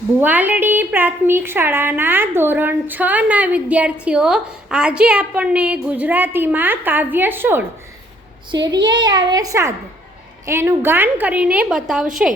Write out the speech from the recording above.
ભુવાલડી પ્રાથમિક શાળાના ધોરણ 6ના વિદ્યાર્થીઓ આજે આપણને ગુજરાતીમાં કાવ્ય છોડ શેરીએ આવે સાદ એનું ગાન કરીને બતાવશે।